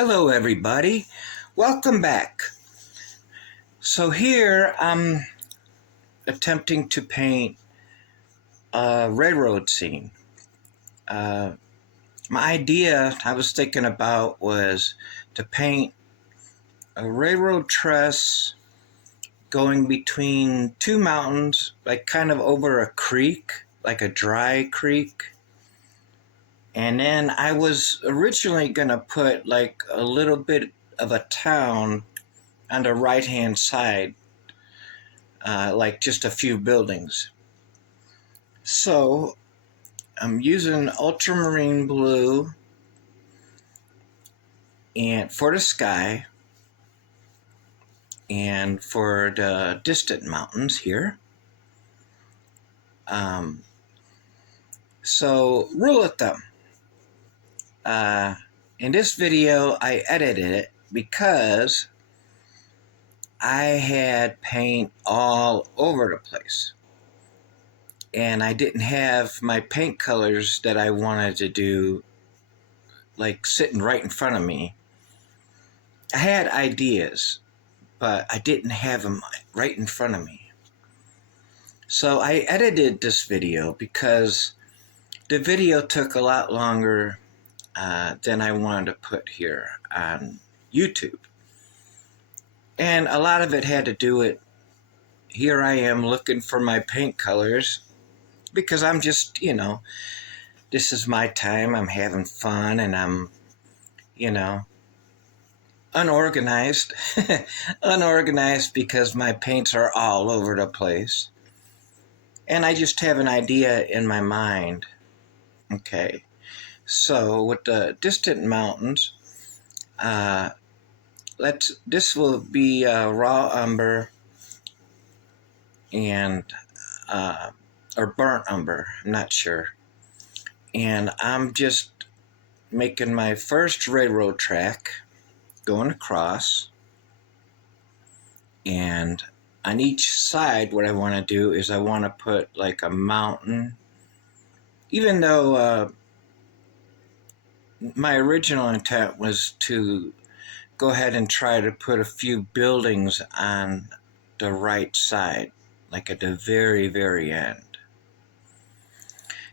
Hello everybody, welcome back. So here I'm attempting to paint a railroad scene. My idea I was thinking about was to paint a railroad truss going between two mountains, like kind of over a creek, like a dry creek. And then I was originally going to put like a little bit of a town on the right hand side, like just a few buildings. So I'm using ultramarine blue and for the sky and for the distant mountains here. So rule of thumb. In this video I edited it because I had paint all over the place. And I didn't have my paint colors that I wanted to do like sitting right in front of me. I had ideas, but I didn't have them right in front of me. So I edited this video because the video took a lot longer than I wanted to put here on YouTube. And a lot of it had to do with, here I am looking for my paint colors because I'm just, this is my time, I'm having fun, and I'm, unorganized. Unorganized because my paints are all over the place. And I just have an idea in my mind. Okay, so with the distant mountains, this will be raw umber and or burnt umber, I'm not sure. And I'm just making my first railroad track going across, and on each side what I want to do is I want to put like a mountain, even though my original intent was to go ahead and try to put a few buildings on the right side, like at the very, very end.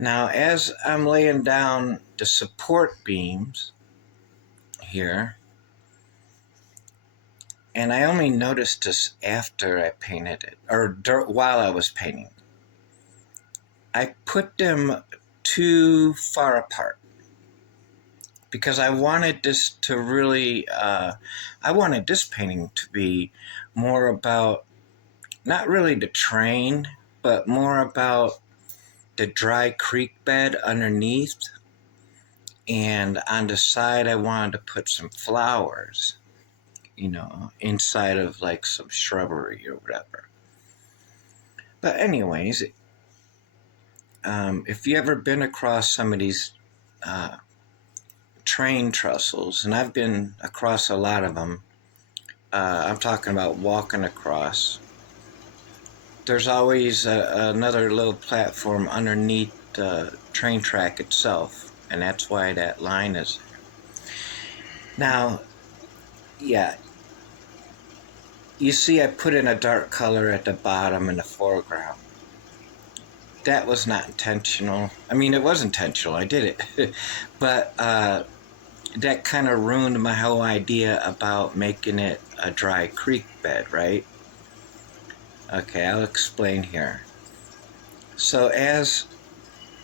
Now, as I'm laying down the support beams here, and I only noticed this after I painted it, or while I was painting, I put them too far apart because I wanted this to really, I wanted this painting to be more about, not really the train, but more about the dry creek bed underneath, and on the side I wanted to put some flowers, inside of like some shrubbery or whatever. But anyways, if you ever been across some of these train trestles, and I've been across a lot of them, I'm talking about walking across, there's always another little platform underneath the train track itself, and that's why that line is there. Now, yeah, you see I put in a dark color at the bottom in the foreground. That was not intentional. I mean, it was intentional, I did it, but that kind of ruined my whole idea about making it a dry creek bed, right? Okay, I'll explain here. So as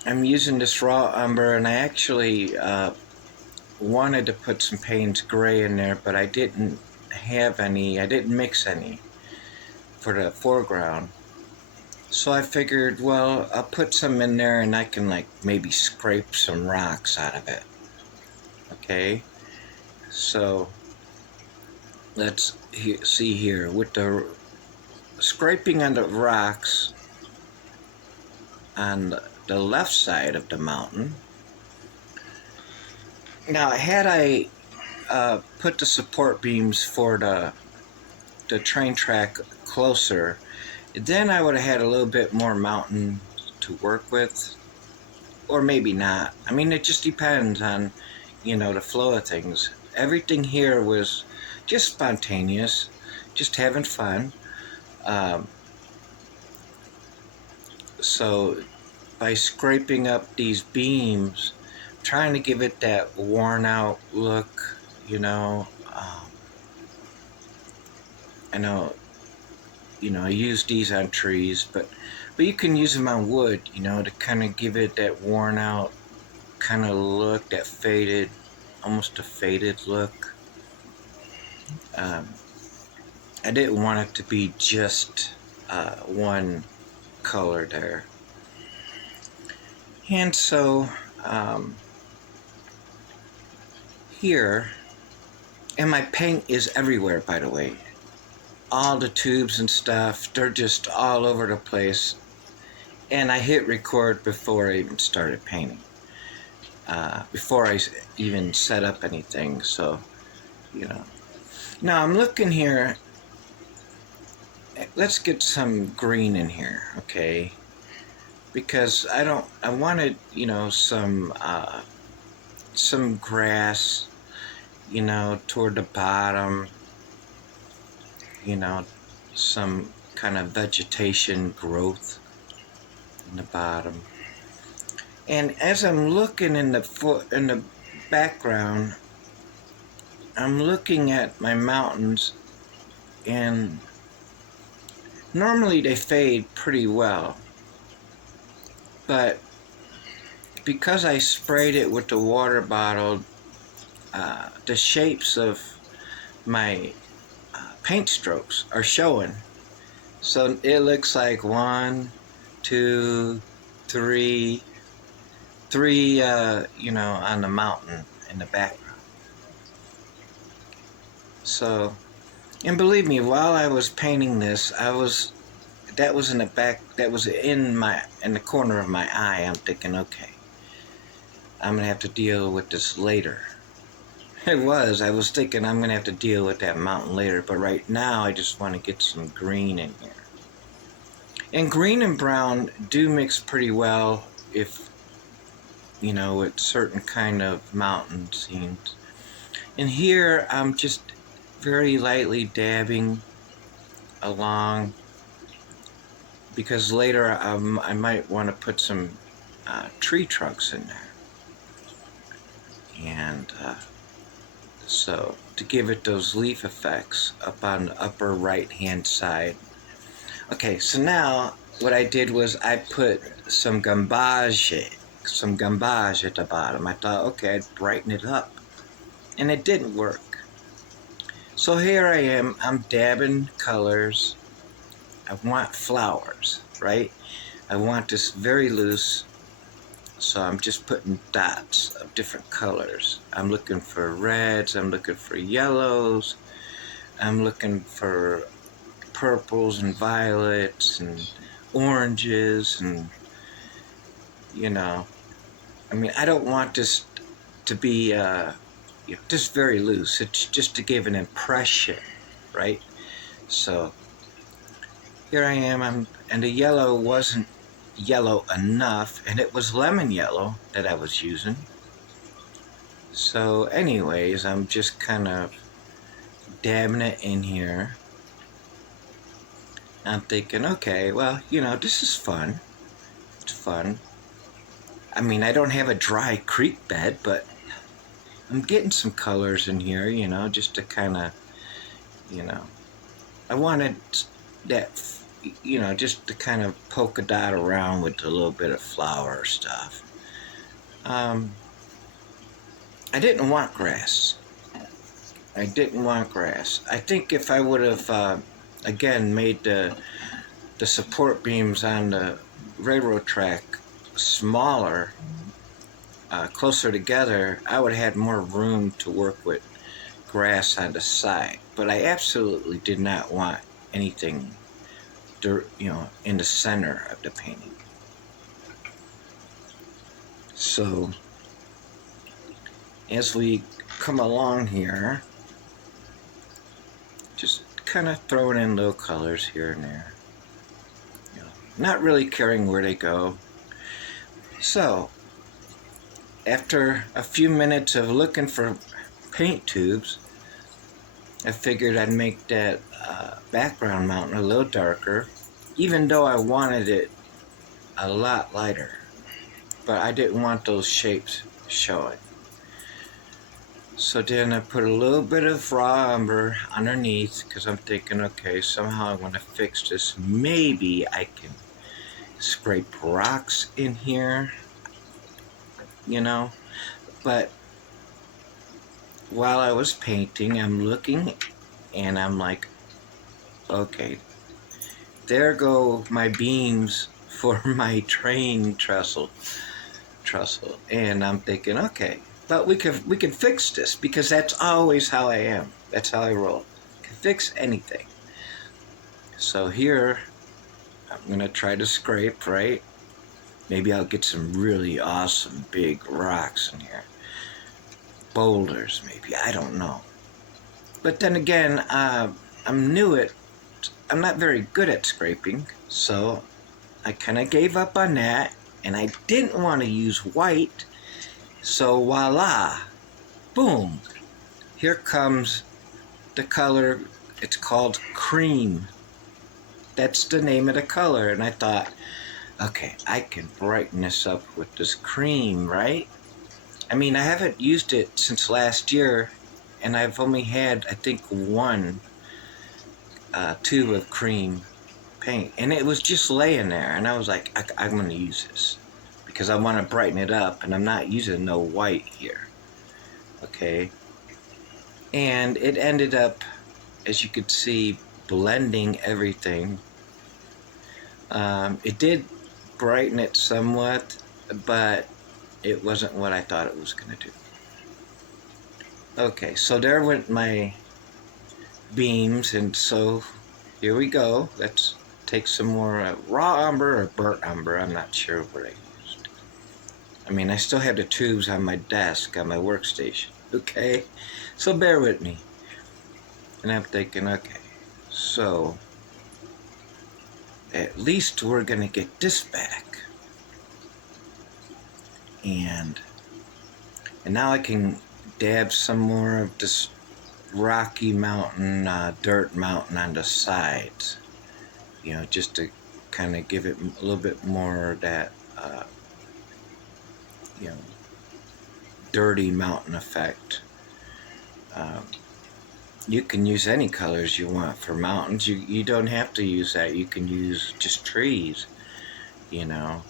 I'm using this raw umber, and I actually wanted to put some Payne's gray in there, but I didn't have any, I didn't mix any for the foreground. So I figured, well, I'll put some in there and I can like maybe scrape some rocks out of it. Okay, so let's see here with the scraping on the rocks on the left side of the mountain. Now, had I put the support beams for the train track closer, then I would have had a little bit more mountain to work with, or maybe not. I mean, it just depends on, the flow of things. everything here was just spontaneous, just having fun. Um, so by scraping up these beams, trying to give it that worn out look, you know. I know, I use these on trees, but you can use them on wood, to kind of give it that worn out kind of look, that faded, almost a faded look. I didn't want it to be just one color there. And so here, and my paint is everywhere, by the way. All the tubes and stuff, they're just all over the place. And I hit record before I even started painting. Before I even set up anything, so, Now I'm looking here. Let's get some green in here, okay? Because I wanted, some grass, toward the bottom, some kind of vegetation growth in the bottom. And as I'm looking in the background, I'm looking at my mountains, and normally they fade pretty well, but because I sprayed it with the water bottle, the shapes of my paint strokes are showing. So it looks like 1, 2, 3, on the mountain in the background. So, and believe me, while I was painting this, that was in the back, that was in the corner of my eye. I'm thinking, okay, I'm gonna have to deal with this later. I was thinking I'm gonna have to deal with that mountain later, but right now I just want to get some green in here. And green and brown do mix pretty well if, with certain kind of mountain scenes. And here I'm just very lightly dabbing along, because later I might want to put some tree trunks in there. And so to give it those leaf effects up on the upper right hand side. Okay, so now what I did was I put some gambage at the bottom. I thought, okay, I'd brighten it up, and it didn't work. So here I am, I'm dabbing colors. I want flowers, right? I want this very loose, so I'm just putting dots of different colors. I'm looking for reds, I'm looking for yellows, I'm looking for purples and violets and oranges, and I don't want this to be just very loose. It's just to give an impression, right? So here I am, and the yellow wasn't yellow enough, and it was lemon yellow that I was using. So anyways, I'm just kind of dabbing it in here. I'm thinking, okay, well, this is fun. It's fun. I mean, I don't have a dry creek bed, but I'm getting some colors in here, just to kind of, I wanted that, just to kind of polka dot around with a little bit of flower stuff. I didn't want grass. I think if I would have, again, made the support beams on the railroad track smaller, closer together, I would have had more room to work with grass on the side. But I absolutely did not want anything, in the center of the painting. So as we come along here, just kind of throwing in little colors here and there, not really caring where they go. So after a few minutes of looking for paint tubes, I figured I'd make that background mountain a little darker, even though I wanted it a lot lighter. But I didn't want those shapes showing. So then I put a little bit of raw umber underneath because I'm thinking, okay, somehow I'm going to fix this. Maybe I can scrape rocks in here, you know. But while I was painting, I'm looking and I'm like, okay, there go my beams for my train trestle. And I'm thinking, okay, but we can fix this because that's always how I am. That's how I roll. Can fix anything. So here I'm gonna try to scrape, right? Maybe I'll get some really awesome big rocks in here. Boulders, maybe, I don't know. But then again, I'm new at, I'm not very good at scraping, so I kind of gave up on that, and I didn't want to use white, so voila, boom, here comes the color. It's called cream. That's the name of the color, and I thought, okay, I can brighten this up with this cream, right? I mean, I haven't used it since last year, and I've only had, I think, one tube of cream paint, and it was just laying there, and I was like, I'm going to use this because I want to brighten it up, and I'm not using no white here, okay? And it ended up, as you could see, blending everything. It did brighten it somewhat, but it wasn't what I thought it was going to do. Okay, so there went my beams, and so here we go. Let's take some more raw umber or burnt umber. I'm not sure what I used. I mean, I still have the tubes on my desk, on my workstation. Okay, so bear with me. And I'm thinking, okay, so at least we're gonna get this back. And now I can dab some more of this Rocky Mountain, dirt mountain on the sides, you know, just to kind of give it a little bit more of that, you know, dirty mountain effect. You can use any colors you want for mountains. You don't have to use that. You can use just trees, you know.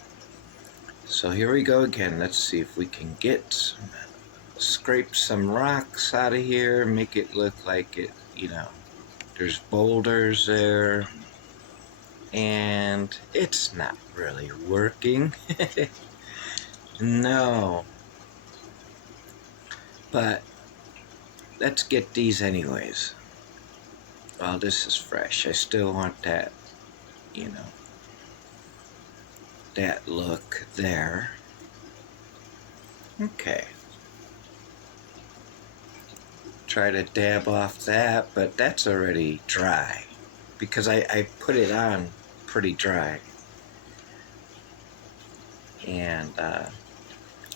So here we go again. Let's see if we can scrape some rocks out of here, make it look like it, you know, there's boulders there, and it's not really working. No. But let's get these anyways. While this is fresh, I still want that, you know, that look there. Okay. Try to dab off that, but that's already dry because I put it on pretty dry. And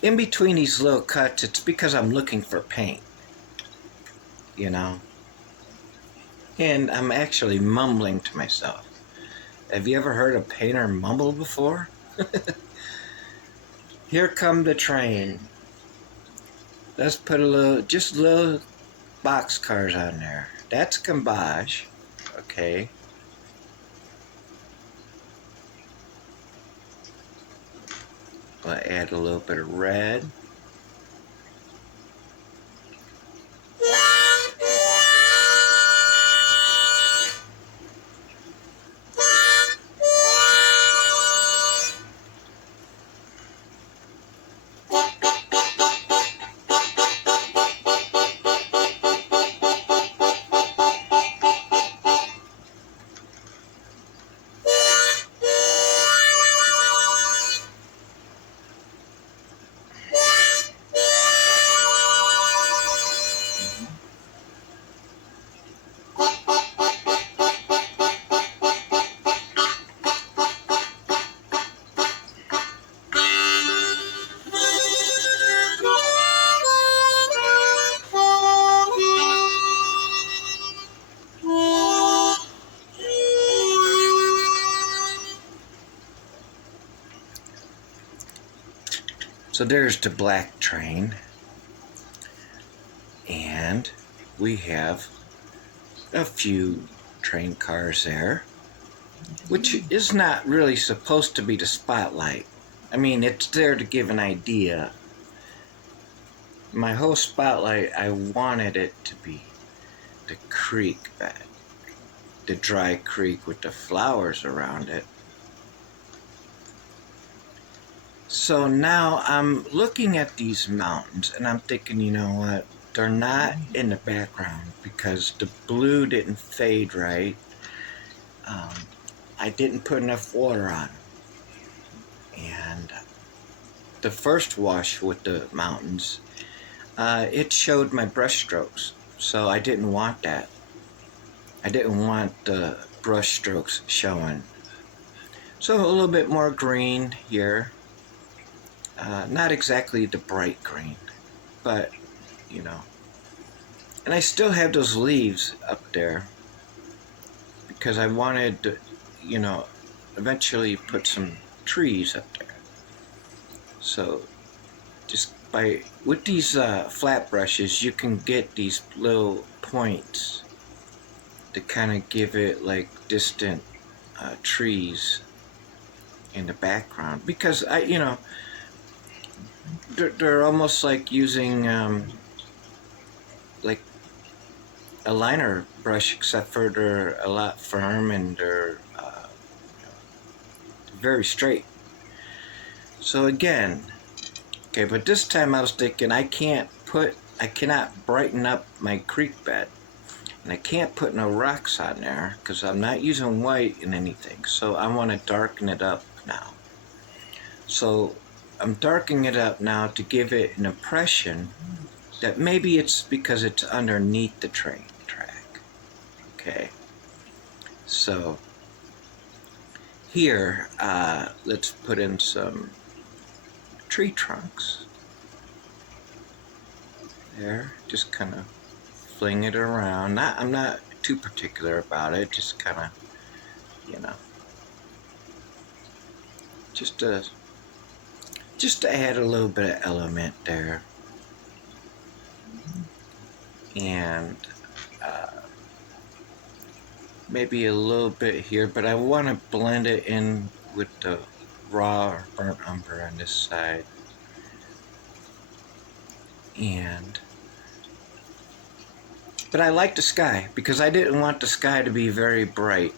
in between these little cuts, it's because I'm looking for paint, you know. And I'm actually mumbling to myself. Have you ever heard a painter mumble before? Here come the train. Let's put just little boxcars on there. That's Cambage, okay. I'll add a little bit of red. So there's the black train, and we have a few train cars there, which is not really supposed to be the spotlight. I mean, it's there to give an idea. My whole spotlight, I wanted it to be the creek bed, the dry creek with the flowers around it. So now I'm looking at these mountains and I'm thinking, you know what? They're not in the background because the blue didn't fade right. I didn't put enough water on. And the first wash with the mountains, it showed my brush strokes. So I didn't want that. I didn't want the brush strokes showing. So a little bit more green here. Not exactly the bright green, but you know. And I still have those leaves up there because I wanted to, you know, eventually put some trees up there. So just with these flat brushes, you can get these little points to kind of give it like distant trees in the background, because they're almost like using like a liner brush, except for they're a lot firm and they're very straight. So again, okay, but this time I was thinking I cannot brighten up my creek bed, and I can't put no rocks on there because I'm not using white in anything. So I want to darken it up now. So I'm darkening it up now to give it an impression that maybe it's because it's underneath the train track. Okay, so here, let's put in some tree trunks. There, just kind of fling it around. I'm not too particular about it, just kind of, you know, just to add a little bit of element there. And maybe a little bit here, but I want to blend it in with the raw or burnt umber on this side. But I like the sky because I didn't want the sky to be very bright.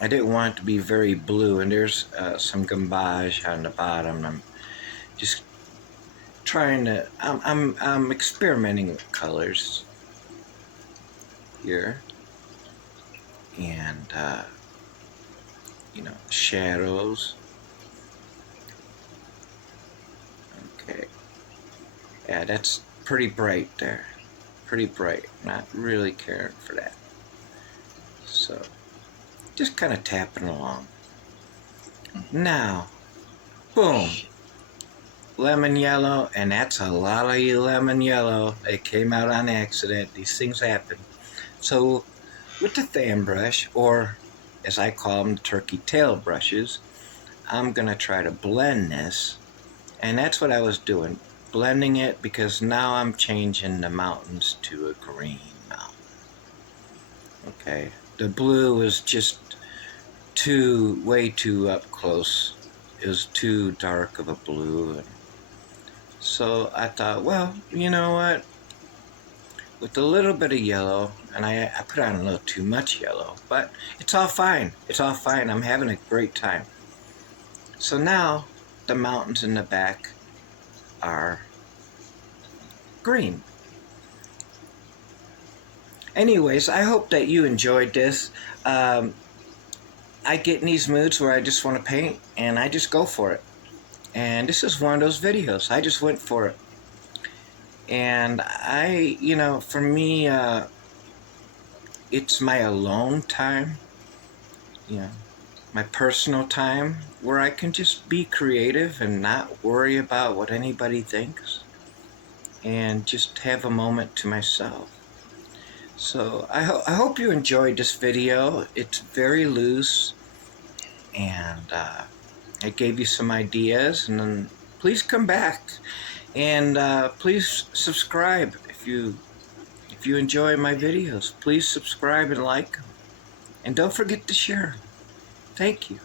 I didn't want it to be very blue, and there's some gambage on the bottom. I'm just trying to, I'm experimenting with colors here, and you know, shadows. Okay, yeah, that's pretty bright there, pretty bright. Not really caring for that, so just kind of tapping along. Now, boom, lemon yellow, and that's a lot of lemon yellow. It came out on accident. These things happen. So with the fan brush, or as I call them, turkey tail brushes, I'm gonna try to blend this, and that's what I was doing, blending it, because now I'm changing the mountains to a green mountain. Okay, the blue was just way too up close. It was too dark of a blue, and so I thought, well, you know what? With a little bit of yellow, and I put on a little too much yellow, but it's all fine. It's all fine. I'm having a great time. So now the mountains in the back are green. Anyways, I hope that you enjoyed this. I get in these moods where I just want to paint, and I just go for it. And this is one of those videos. I just went for it. And you know, for me, it's my alone time, you know, my personal time where I can just be creative and not worry about what anybody thinks, and just have a moment to myself. So I hope you enjoyed this video. It's very loose, and I gave you some ideas, and then please come back, and please subscribe if you enjoy my videos. Please subscribe and like them, and don't forget to share them. Thank you.